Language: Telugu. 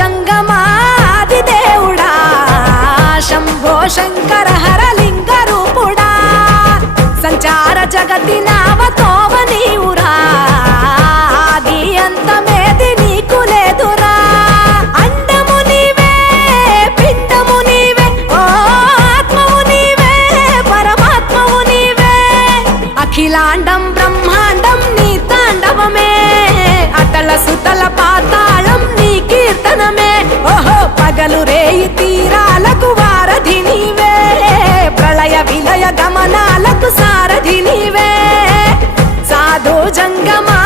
జంగమాది దేవుడా శంభో శంకర హరలింగ రూపుడా సంచార జగతి నావతోవ నీవురా ఆది అంతమేది నీకు లేదురా అండము నీవే పిండము నీవే ఓ ఆత్మవు నీవే పరమాత్మవు నీవే అఖిలాండం బ్రహ్మాండం నీ తాండవమే అతల సుతల పాతాళం నీ కీర్తనమే ఓహో పగలు రేయి తీరాలకు వారధి నీవే ప్రళయ విలయ గమనాలకు సారథి నీవే సాధు జంగమా